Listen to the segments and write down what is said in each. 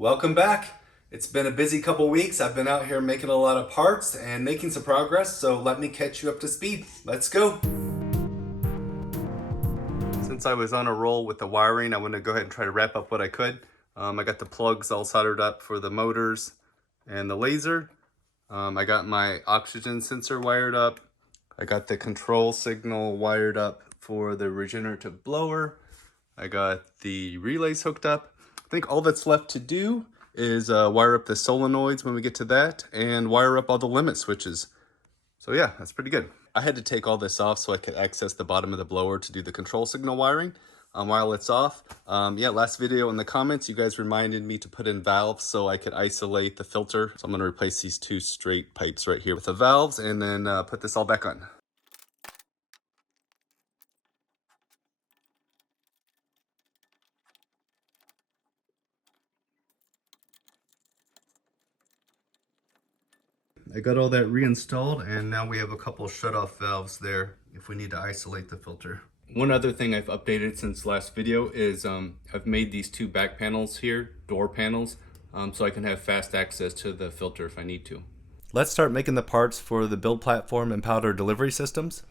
Welcome back. It's been a busy couple weeks. I've been out here making a lot of parts and making some progress, so let me catch you up to speed. Let's go. Since I was on a roll with the wiring, I want to go ahead and try to wrap up what I could. I got the plugs all soldered up for the motors and the laser. I got my oxygen sensor wired up. I got the control signal wired up for the regenerative blower. I got the relays hooked up. I think all that's left to do is wire up the solenoids when we get to that and wire up all the limit switches. So yeah, that's pretty good. I had to take all this off so I could access the bottom of the blower to do the control signal wiring while it's off. Yeah, last video in the comments, you guys reminded me to put in valves so I could isolate the filter. So I'm gonna replace these two straight pipes right here with the valves and then put this all back on. I got all that reinstalled and now we have a couple shut-off valves there if we need to isolate the filter. One other thing I've updated since last video is I've made these two back panels here, door panels, so I can have fast access to the filter if I need to. Let's start making the parts for the build platform and powder delivery systems.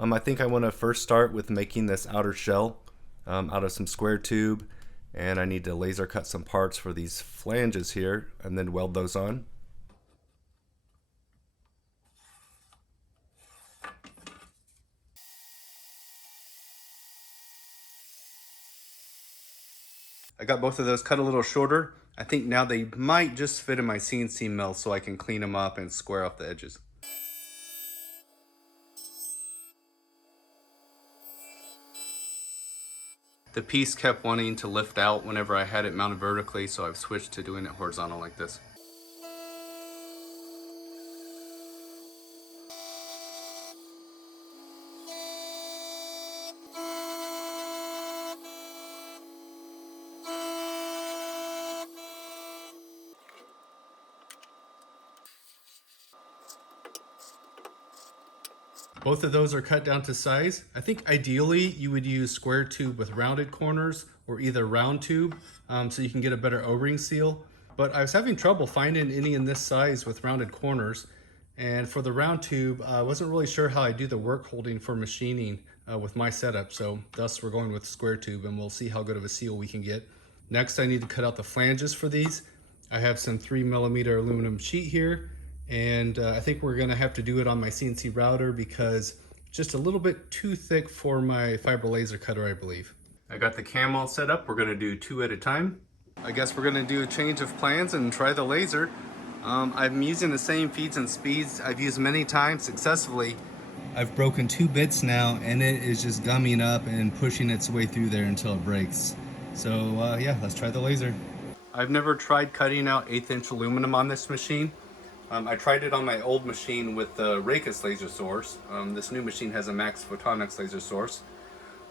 I think I want to first start with making this outer shell out of some square tube, and I need to laser cut some parts for these flanges here and then weld those on. I got both of those cut a little shorter. I think now they might just fit in my CNC mill so I can clean them up and square off the edges. The piece kept wanting to lift out whenever I had it mounted vertically, so I've switched to doing it horizontal like this. Both of those are cut down to size. I think ideally you would use square tube with rounded corners or either round tube so you can get a better O-ring seal. But I was having trouble finding any in this size with rounded corners. And for the round tube, I wasn't really sure how I do the work holding for machining with my setup. So thus we're going with square tube and we'll see how good of a seal we can get. Next, I need to cut out the flanges for these. I have some 3mm aluminum sheet here. And I think we're gonna have to do it on my CNC router because it's just a little bit too thick for my fiber laser cutter, I believe. I got the cam all set up. We're gonna do two at a time. I guess we're gonna do a change of plans and try the laser. I'm using the same feeds and speeds I've used many times successfully. I've broken 2 bits now and it is just gumming up and pushing its way through there until it breaks. So yeah, let's try the laser. I've never tried cutting out 1/8" aluminum on this machine. I tried it on my old machine with the Raycus laser source. This new machine has a Max Photonics laser source.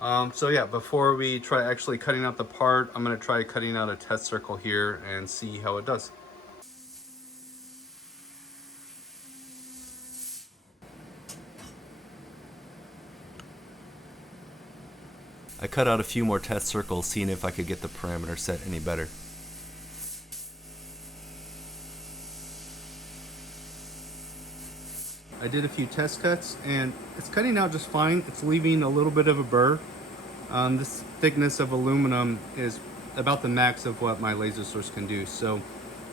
So yeah, before we try actually cutting out the part, I'm going to try cutting out a test circle here and see how it does. I cut out a few more test circles, seeing if I could get the parameter set any better. I did a few test cuts and it's cutting out just fine. It's leaving a little bit of a burr. This thickness of aluminum is about the max of what my laser source can do. So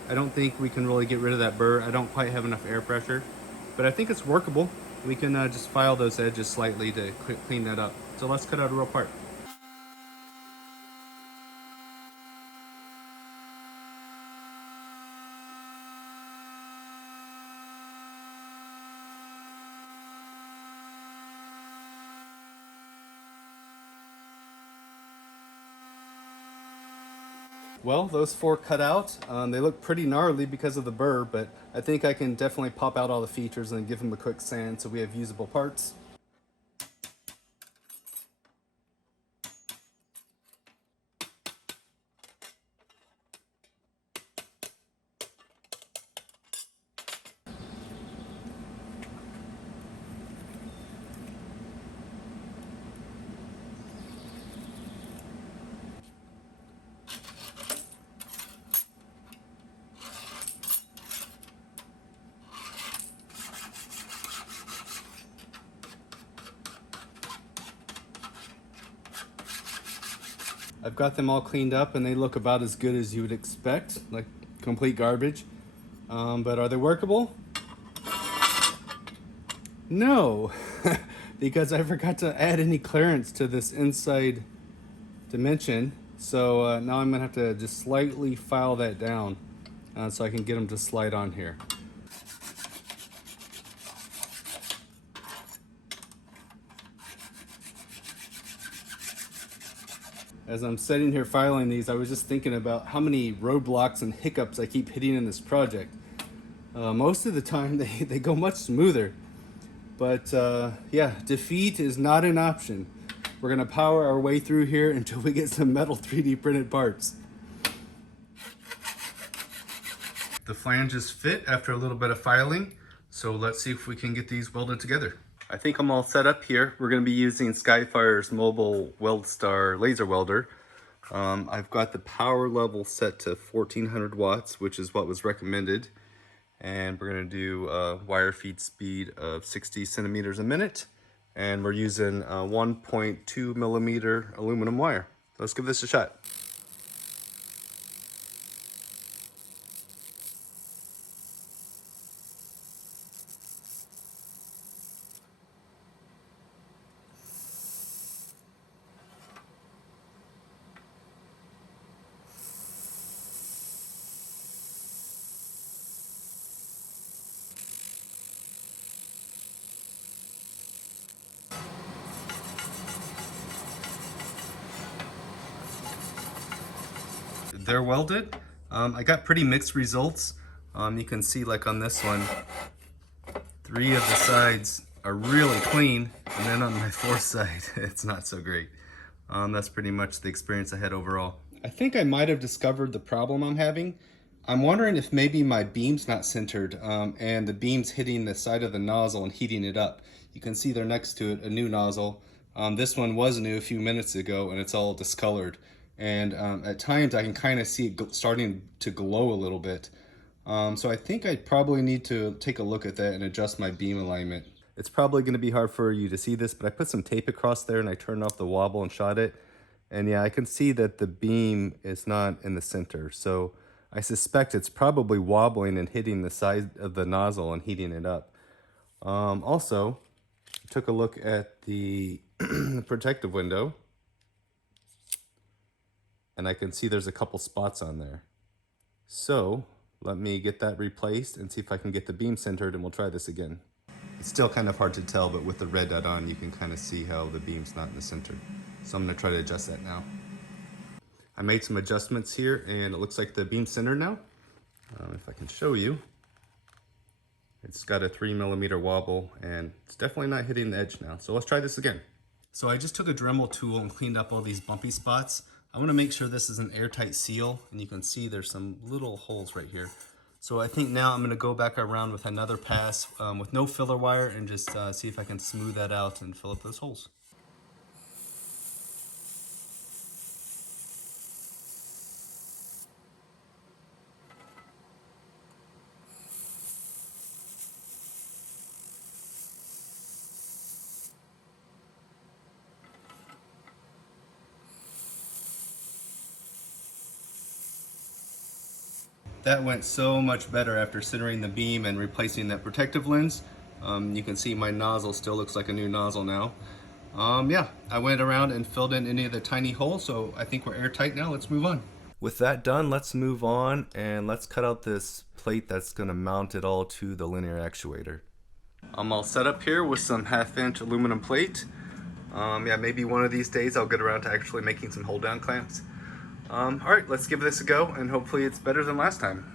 I don't think we can really get rid of that burr. I don't quite have enough air pressure, but I think it's workable. We can just file those edges slightly to clean that up. So let's cut out a real part. Well, those 4 cut out. They look pretty gnarly because of the burr, but I think I can definitely pop out all the features and give them a quick sand so we have usable parts. I've got them all cleaned up and they look about as good as you would expect, like complete garbage. But are they workable? No, because I forgot to add any clearance to this inside dimension. So now I'm gonna have to just slightly file that down so I can get them to slide on here. As I'm sitting here filing these, I was just thinking about how many roadblocks and hiccups I keep hitting in this project. Most of the time they go much smoother. But yeah, defeat is not an option. We're gonna power our way through here until we get some metal 3D printed parts. The flanges fit after a little bit of filing, so let's see if we can get these welded together. I think I'm all set up here. We're gonna be using Skyfire's mobile Weldstar laser welder. I've got the power level set to 1400 watts, which is what was recommended. And we're gonna do a wire feed speed of 60 centimeters a minute. And we're using a 1.2 millimeter aluminum wire. Let's give this a shot. They're welded. I got pretty mixed results. You can see like on this one, 3 of the sides are really clean, and then on my 4th side, it's not so great. That's pretty much the experience I had overall. I think I might have discovered the problem I'm having. I'm wondering if maybe my beam's not centered and the beam's hitting the side of the nozzle and heating it up. You can see there next to it a new nozzle. This one was new a few minutes ago and it's all discolored. And at times I can kind of see it starting to glow a little bit. So I think I probably need to take a look at that and adjust my beam alignment. It's probably going to be hard for you to see this, but I put some tape across there and I turned off the wobble and shot it. And yeah, I can see that the beam is not in the center. So I suspect it's probably wobbling and hitting the side of the nozzle and heating it up. Also, I took a look at the protective window and I can see there's a couple spots on there. So let me get that replaced and see if I can get the beam centered, and we'll try this again. It's still kind of hard to tell, but with the red dot on, you can kind of see how the beam's not in the center. So I'm gonna try to adjust that now. I made some adjustments here and it looks like the beam's centered now. If I can show you, it's got a 3 millimeter wobble and it's definitely not hitting the edge now. So let's try this again. So I just took a Dremel tool and cleaned up all these bumpy spots. I want to make sure this is an airtight seal, and you can see there's some little holes right here. So I think now I'm going to go back around with another pass with no filler wire and just see if I can smooth that out and fill up those holes. That went so much better after centering the beam and replacing that protective lens. You can see my nozzle still looks like a new nozzle now. Yeah, I went around and filled in any of the tiny holes, so I think we're airtight now. Let's move on. With that done, let's move on and let's cut out this plate that's gonna mount it all to the linear actuator. I'm all set up here with some 1/2" aluminum plate. Yeah, maybe one of these days I'll get around to actually making some hold down clamps. All right, let's give this a go and hopefully it's better than last time.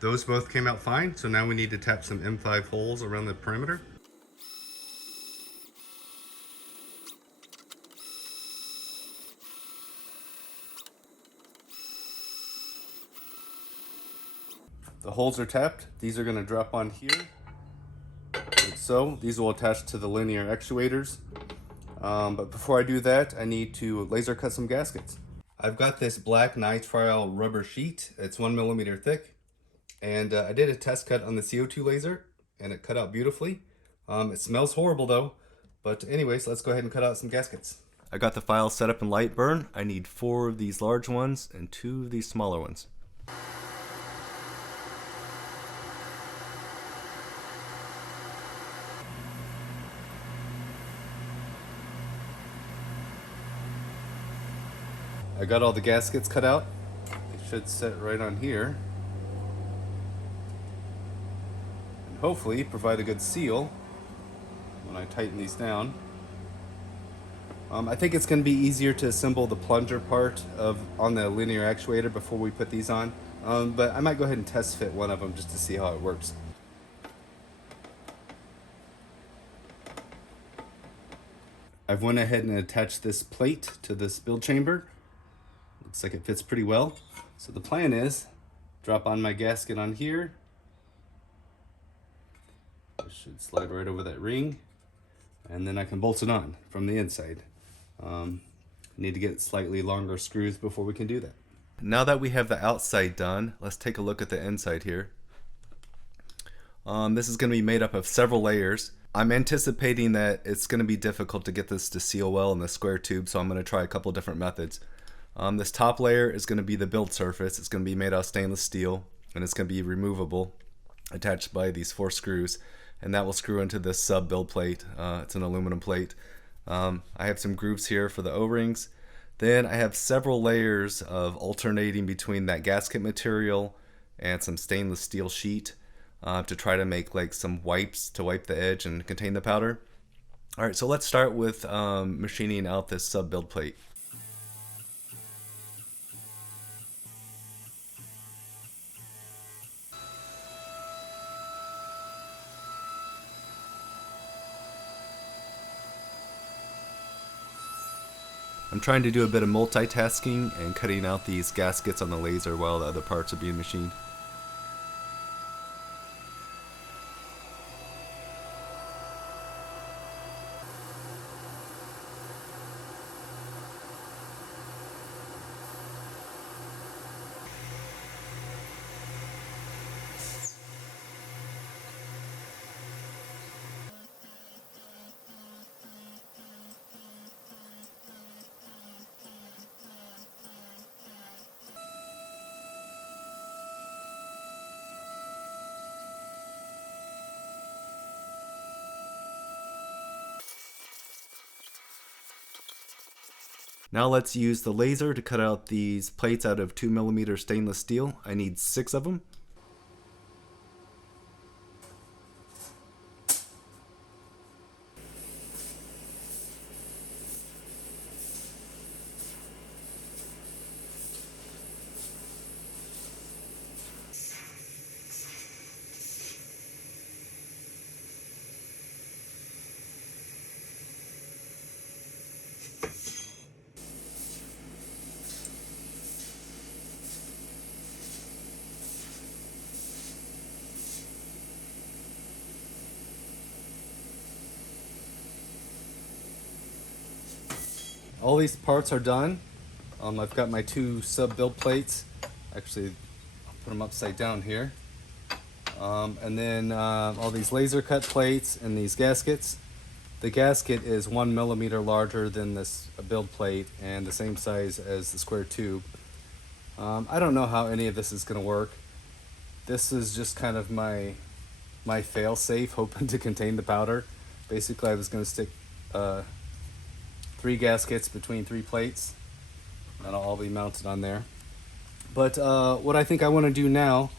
Those both came out fine, so now we need to tap some M5 holes around the perimeter. The holes are tapped. These are going to drop on here. Like so. These will attach to the linear actuators. But before I do that, I need to laser cut some gaskets. I've got this black nitrile rubber sheet. It's 1mm thick. And I did a test cut on the CO2 laser, and it cut out beautifully. It smells horrible though. But anyways, let's go ahead and cut out some gaskets. I got the file set up in Lightburn. I need 4 of these large ones and 2 of these smaller ones. I got all the gaskets cut out. They should sit right on here. And hopefully provide a good seal when I tighten these down. I think it's going to be easier to assemble the plunger part on the linear actuator before we put these on. But I might go ahead and test fit one of them just to see how it works. I've went ahead and attached this plate to this build chamber. Looks like it fits pretty well. So the plan is drop on my gasket on here. It should slide right over that ring, and then I can bolt it on from the inside. Need to get slightly longer screws before we can do that. Now that we have the outside done, let's take a look at the inside here. This is going to be made up of several layers. I'm anticipating that it's going to be difficult to get this to seal well in the square tube, so I'm going to try a couple different methods. This top layer is going to be the build surface. It's going to be made out of stainless steel, and it's going to be removable, attached by these 4 screws, and that will screw into this sub build plate. It's an aluminum plate. I have some grooves here for the O-rings. Then I have several layers of alternating between that gasket material and some stainless steel sheet to try to make like some wipes to wipe the edge and contain the powder. Alright, so let's start with machining out this sub build plate. I'm trying to do a bit of multitasking and cutting out these gaskets on the laser while the other parts are being machined. Now let's use the laser to cut out these plates out of 2mm stainless steel. I need 6 of them. All these parts are done. I've got my 2 sub build plates. Actually, I'll put them upside down here. And then all these laser cut plates and these gaskets. The gasket is 1mm larger than this build plate and the same size as the square tube. I don't know how any of this is going to work. This is just kind of my fail safe, hoping to contain the powder. Basically, I was going to stick 3 gaskets between 3 plates. That'll all be mounted on there. But what I think I want to do now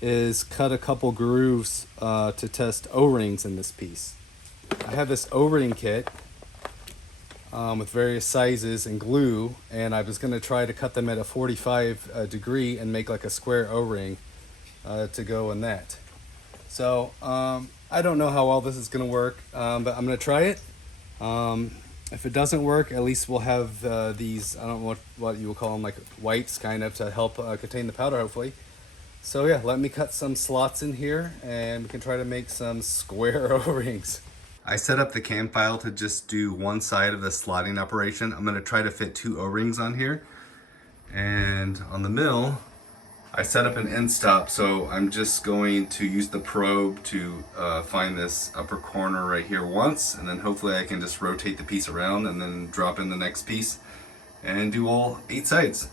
is cut a couple grooves to test O-rings in this piece. I have this O-ring kit with various sizes and glue, and I was going to try to cut them at a 45 degree and make like a square O-ring. to go in that. So I don't know how well this is going to work, but I'm going to try it. If it doesn't work, at least we'll have these, I don't know what you will call them, like whites kind of, to help contain the powder, hopefully. So yeah, let me cut some slots in here and we can try to make some square O-rings. I set up the cam file to just do one side of the slotting operation. I'm going to try to fit 2 O-rings on here. And on the mill, I set up an end stop, so I'm just going to use the probe to find this upper corner right here once, and then hopefully I can just rotate the piece around and then drop in the next piece and do all 8 sides.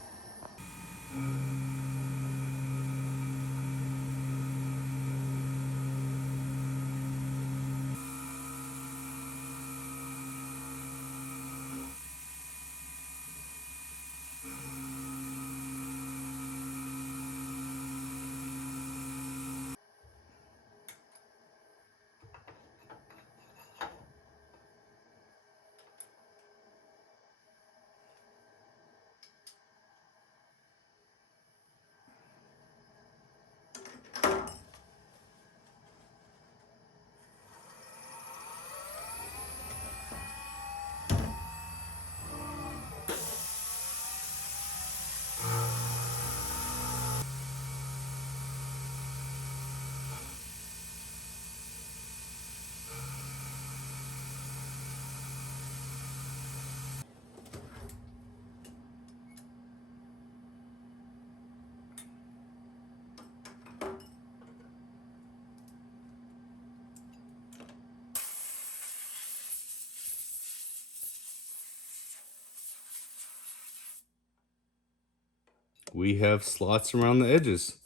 We have slots around the edges.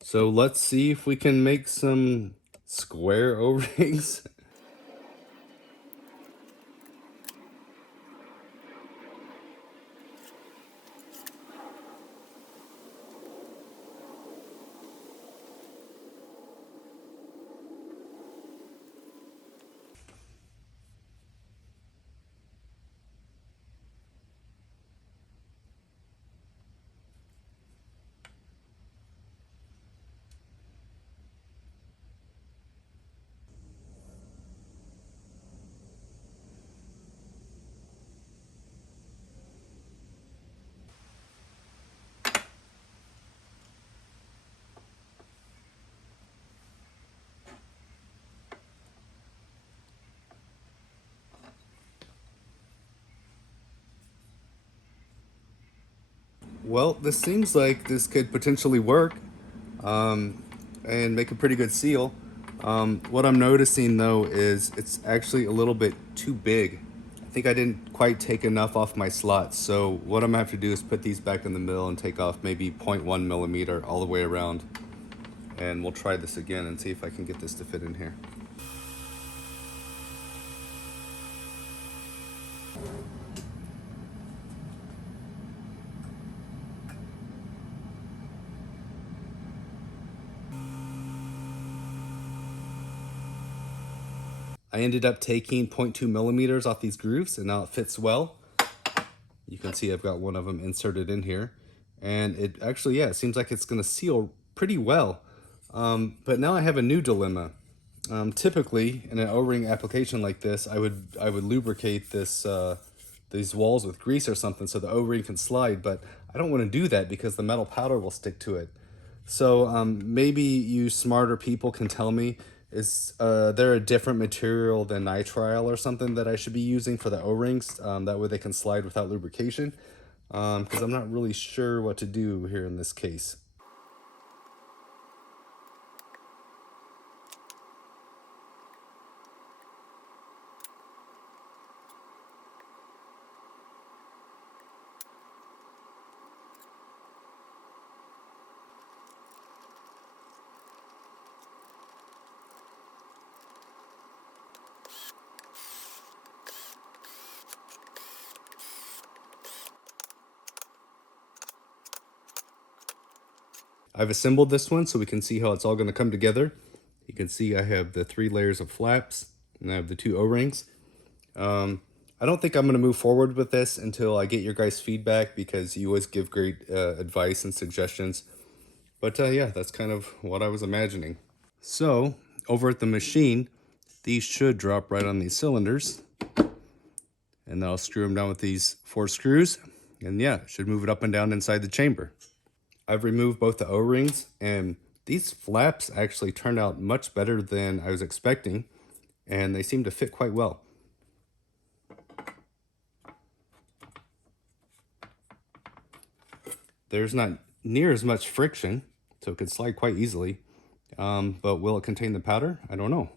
So let's see if we can make some square O-rings. Well, this seems like this could potentially work and make a pretty good seal. What I'm noticing though is it's actually a little bit too big. I think I didn't quite take enough off my slots. So what I'm gonna have to do is put these back in the mill and take off maybe 0.1 millimeter all the way around. And we'll try this again and see if I can get this to fit in here. I ended up taking 0.2 millimeters off these grooves and now it fits well. You can see I've got one of them inserted in here. And it actually, yeah, it seems like it's gonna seal pretty well. But now I have a new dilemma. Typically, in an O-ring application like this, I would lubricate these walls with grease or something so the O-ring can slide, but I don't want to do that because the metal powder will stick to it. So maybe you smarter people can tell me, is there a different material than nitrile or something that I should be using for the O-rings? That way they can slide without lubrication, because I'm not really sure what to do here in this case. I've assembled this one so we can see how it's all going to come together. You can see I have the 3 layers of flaps and I have the 2 O-rings. I don't think I'm going to move forward with this until I get your guys' feedback because you always give great advice and suggestions. But yeah, that's kind of what I was imagining. So over at the machine, these should drop right on these cylinders. And then I'll screw them down with these 4 screws. And yeah, it should move it up and down inside the chamber. I've removed both the O-rings, and these flaps actually turned out much better than I was expecting, and they seem to fit quite well. There's not near as much friction, so it could slide quite easily. But will it contain the powder? I don't know.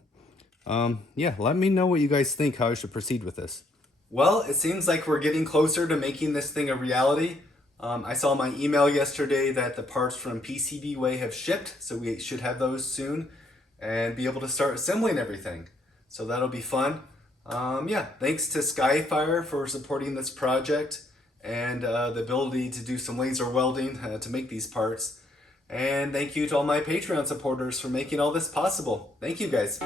Yeah, let me know what you guys think, how I should proceed with this. Well, it seems like we're getting closer to making this thing a reality. I saw my email yesterday that the parts from PCBWay have shipped, so we should have those soon and be able to start assembling everything. So that'll be fun. Yeah, thanks to Skyfire for supporting this project and the ability to do some laser welding to make these parts. And thank you to all my Patreon supporters for making all this possible. Thank you guys.